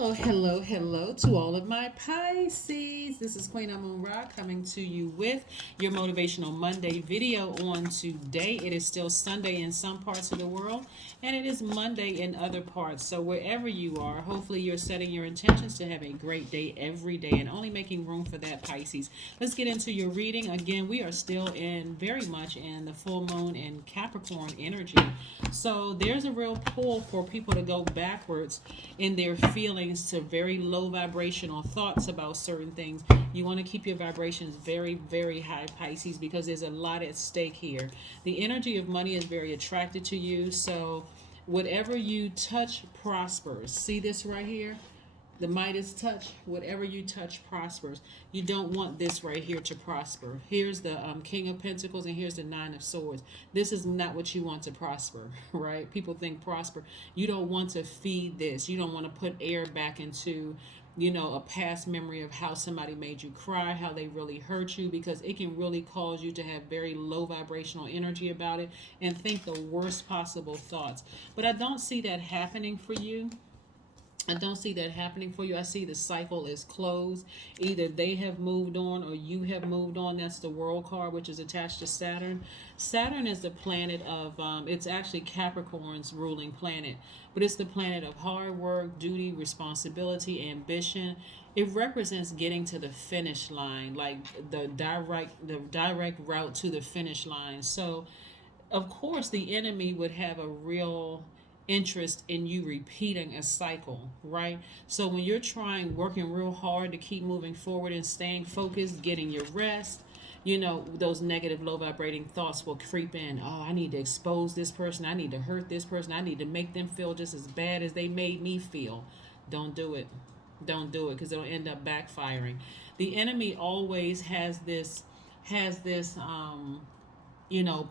Hello, hello, hello to all of my Pisces. This is Queen Amun Ra coming to you with your Motivational Monday video on today. It is still Sunday in some parts of the world, and it is Monday in other parts. So wherever you are, hopefully you're setting your intentions to have a great day every day and only making room for that, Pisces. Let's get into your reading. Again, we are still very much in the full moon and Capricorn energy. So there's a real pull for people to go backwards in their feelings to very low vibrational thoughts about certain things. You want to keep your vibrations very, very high, Pisces, because there's a lot at stake here. The energy of money is very attracted to you. So whatever you touch prospers. See this right here? The Midas touch, whatever you touch prospers. You don't want this right here to prosper. Here's the King of Pentacles and here's the Nine of Swords. This is not what you want to prosper, right? People think prosper. You don't want to feed this. You don't want to put air back into, a past memory of how somebody made you cry, how they really hurt you, because it can really cause you to have very low vibrational energy about it and think the worst possible thoughts. But I don't see that happening for you. I don't see that happening for you. I see the cycle is closed. Either they have moved on or you have moved on. That's the World card, which is attached to Saturn. Saturn is the planet of, it's actually Capricorn's ruling planet, but it's the planet of hard work, duty, responsibility, ambition. It represents getting to the finish line, like the direct route to the finish line. So, of course, the enemy would have a real interest in you repeating a cycle, right? So when you're working real hard to keep moving forward and staying focused, getting your rest, those negative low vibrating thoughts will creep in. Oh, I need to expose this person. I need to hurt this person. I need to make them feel just as bad as they made me feel. Don't do it. Don't do it, because it'll end up backfiring. The enemy always has this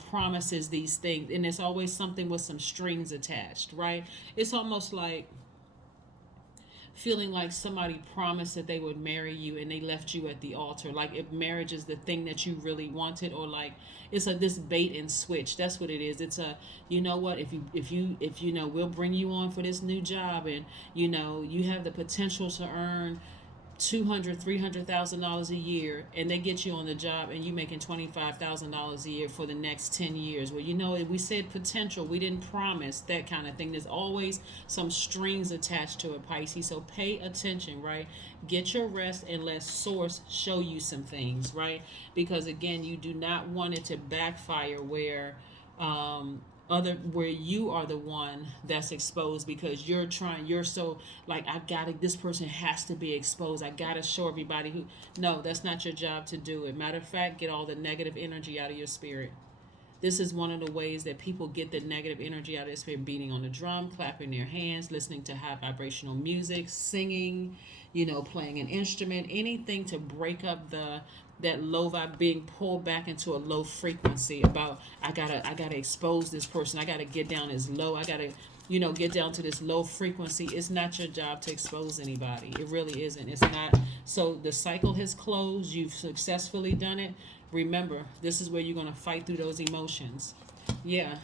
promises these things, and it's always something with some strings attached, right? It's almost like feeling like somebody promised that they would marry you and they left you at the altar, like if marriage is the thing that you really wanted, or like it's this bait and switch. That's what it is. It's what, if we'll bring you on for this new job, and you have the potential to earn $200,000, $300,000 a year, and they get you on the job and you making $25,000 a year for the next 10 years. Well, we said potential, we didn't promise, that kind of thing. There's always some strings attached to it, Pisces. So pay attention, right? Get your rest and let source show you some things, right? Because again, you do not want it to backfire where you are the one that's exposed, because you're so like, this person has to be exposed, I gotta show everybody who. No, that's not your job to do it. Matter of fact, get all the negative energy out of your spirit. This is one of the ways that people get the negative energy out of their spirit: beating on the drum, clapping their hands, listening to high vibrational music, singing, playing an instrument, anything to break up that low vibe, being pulled back into a low frequency. About, I gotta expose this person, I gotta get down as low, I gotta get down to this low frequency. It's not your job to expose anybody. It really isn't. It's not. So the cycle has closed. You've successfully done it. Remember, this is where you're going to fight through those emotions. Yeah.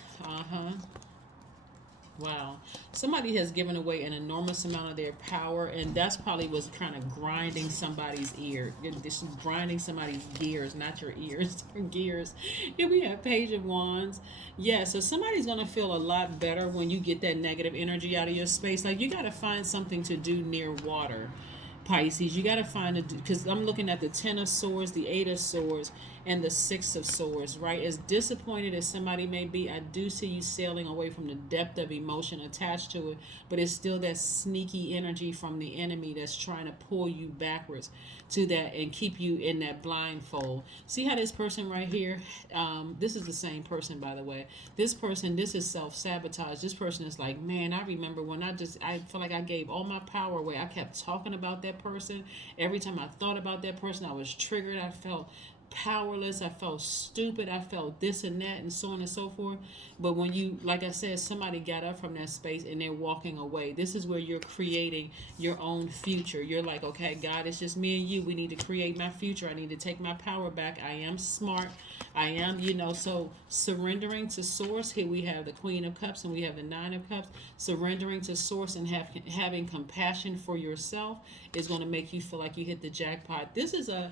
Wow. Somebody has given away an enormous amount of their power, and that's probably what's kind of grinding somebody's ear. This is grinding somebody's gears, not your ears, gears. Here we have Page of Wands. Yeah, so somebody's going to feel a lot better when you get that negative energy out of your space. Like, you got to find something to do near water, Pisces. You got to find because I'm looking at the Ten of Swords, the Eight of Swords, and the Six of Swords, right? As disappointed as somebody may be, I do see you sailing away from the depth of emotion attached to it, but it's still that sneaky energy from the enemy that's trying to pull you backwards to that and keep you in that blindfold. See how this person right here, this is the same person, by the way. This is self-sabotage. This person is like, man, I remember when I feel like I gave all my power away. I kept talking about that person. Every time I thought about that person, I was triggered. I felt powerless, I felt stupid, I felt this and that, and so on and so forth. But when you, like I said, somebody got up from that space and they're walking away, this is where you're creating your own future. You're like, okay, God, it's just me and you. We need to create my future. I need to take my power back. I am smart. I am, so surrendering to source. Here we have the Queen of Cups and we have the Nine of Cups. Surrendering to source and having compassion for yourself is going to make you feel like you hit the jackpot. This is a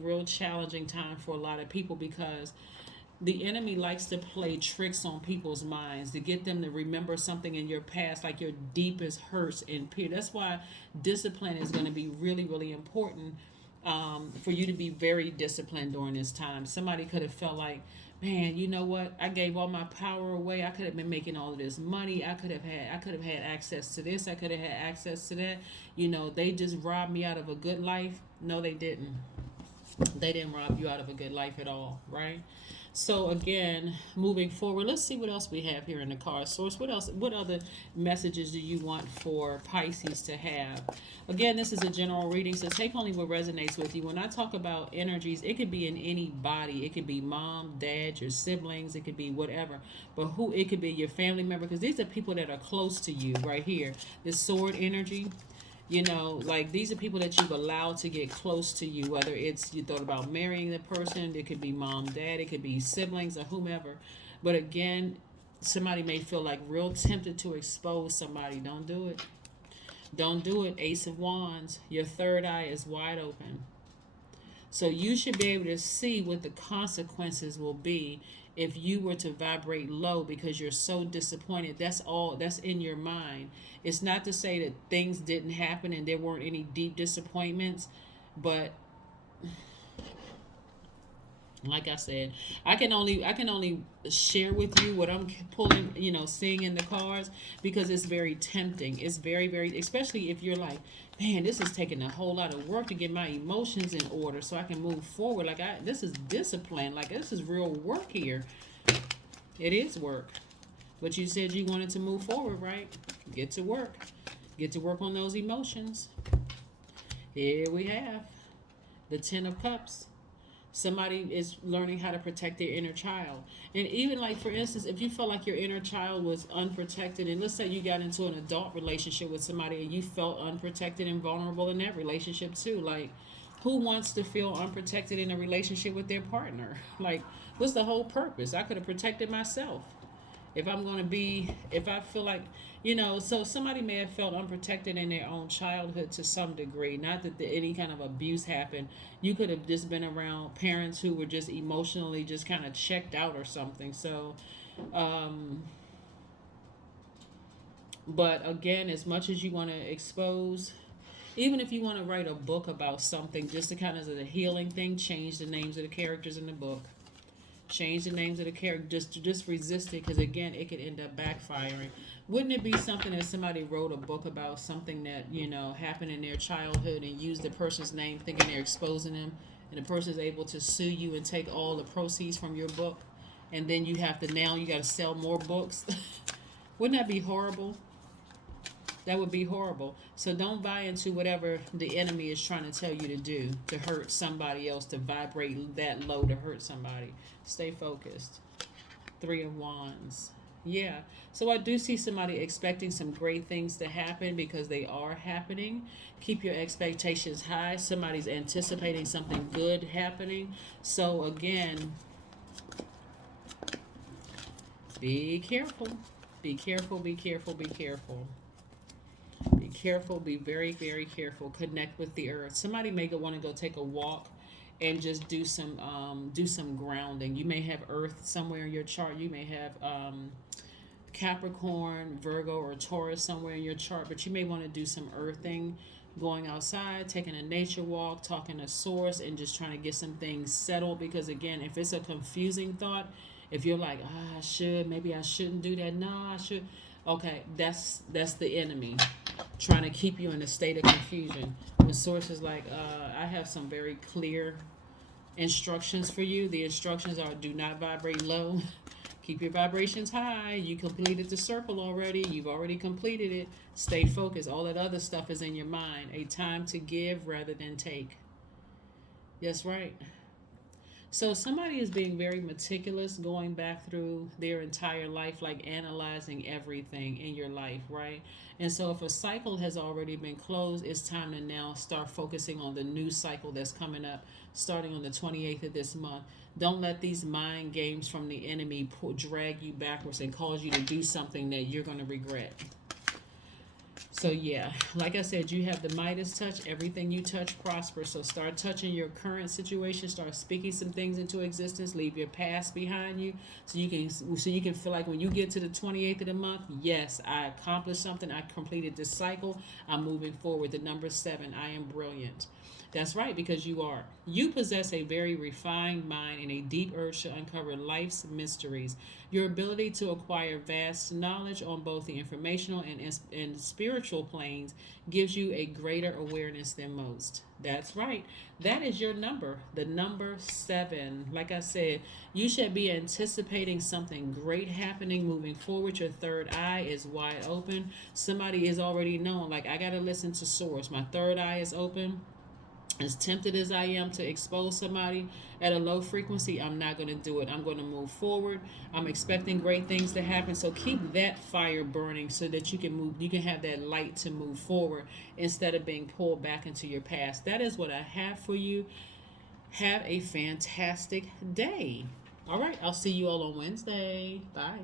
real challenging time for a lot of people, because the enemy likes to play tricks on people's minds to get them to remember something in your past, like your deepest hurts and pain. That's why discipline is going to be really, really important, for you to be very disciplined during this time. Somebody could have felt like, man, you know what? I gave all my power away. I could have been making all of this money. I could have had access to this. I could have had access to that. They just robbed me out of a good life. No, they didn't. They didn't rob you out of a good life at all, right? So again, moving forward, let's see what else we have here in the card source. What other messages do you want for Pisces to have? Again, this is a general reading, so take only what resonates with you. When I talk about energies, it could be in any body. It could be mom, dad, your siblings, it could be whatever. But it could be your family member, because these are people that are close to you right here. This sword energy, like these are people that you've allowed to get close to you, whether it's you thought about marrying the person, it could be mom, dad, it could be siblings or whomever. But again, somebody may feel like real tempted to expose somebody. Don't do it. Don't do it. Ace of Wands, your third eye is wide open. So you should be able to see what the consequences will be if you were to vibrate low because you're so disappointed. That's in your mind. It's not to say that things didn't happen and there weren't any deep disappointments, but like I said, I can only share with you what I'm pulling, seeing in the cards, because it's very tempting. It's very, very, especially if you're like, man, this is taking a whole lot of work to get my emotions in order so I can move forward. Like this is discipline. Like this is real work here. It is work. But you said you wanted to move forward, right? Get to work. Get to work on those emotions. Here we have the Ten of Cups. Somebody is learning how to protect their inner child. And even like, for instance, if you felt like your inner child was unprotected, and let's say you got into an adult relationship with somebody and you felt unprotected and vulnerable in that relationship too. Like, who wants to feel unprotected in a relationship with their partner? Like, what's the whole purpose? I could have protected myself. If I feel like, so somebody may have felt unprotected in their own childhood to some degree. Not that any kind of abuse happened. You could have just been around parents who were just emotionally just kind of checked out or something. So, but again, as much as you want to expose, even if you want to write a book about something, just to kind of as a healing thing, change the names of the characters in the book. Change the names of the character, just resist it, because again, it could end up backfiring. Wouldn't it be something that somebody wrote a book about something that happened in their childhood and used the person's name thinking they're exposing them, and the person's able to sue you and take all the proceeds from your book, and then you got to sell more books? Wouldn't that be horrible? That would be horrible. So don't buy into whatever the enemy is trying to tell you to do to hurt somebody else, to vibrate that low to hurt somebody. Stay focused. Three of Wands. Yeah. So I do see somebody expecting some great things to happen, because they are happening. Keep your expectations high. Somebody's anticipating something good happening. So again, be careful. Be careful, be careful, be careful. Be careful, be very, very careful. Connect with the earth. Somebody may want to go take a walk and just do some grounding. You may have earth somewhere in your chart. You may have Capricorn, Virgo, or Taurus somewhere in your chart, but you may want to do some earthing, going outside, taking a nature walk, talking to source, and just trying to get some things settled. Because again, if it's a confusing thought, if you're like, maybe I shouldn't do that, no, I should, okay, that's the enemy trying to keep you in a state of confusion. The source is like, I have some very clear instructions for you. The instructions are: do not vibrate low. Keep your vibrations high. You completed the circle already. You've already completed it. Stay focused. All that other stuff is in your mind. A time to give rather than take. That's right. So somebody is being very meticulous, going back through their entire life, like analyzing everything in your life, right? And so if a cycle has already been closed, it's time to now start focusing on the new cycle that's coming up, starting on the 28th of this month. Don't let these mind games from the enemy drag you backwards and cause you to do something that you're going to regret. So yeah, like I said, you have the Midas touch. Everything you touch prospers. So start touching your current situation. Start speaking some things into existence. Leave your past behind you, so you can feel like when you get to the 28th of the month, yes, I accomplished something. I completed this cycle. I'm moving forward. The number 7. I am brilliant. That's right, because you are. You possess a very refined mind and a deep urge to uncover life's mysteries. Your ability to acquire vast knowledge on both the informational and spiritual planes gives you a greater awareness than most. That's right. That is your number, the number 7. Like I said, you should be anticipating something great happening moving forward. Your third eye is wide open. Somebody is already known, like, I got to listen to source. My third eye is open. As tempted as I am to expose somebody at a low frequency, I'm not going to do it. I'm going to move forward. I'm expecting great things to happen. So keep that fire burning so that you can move. You can have that light to move forward instead of being pulled back into your past. That is what I have for you. Have a fantastic day. All right. I'll see you all on Wednesday. Bye.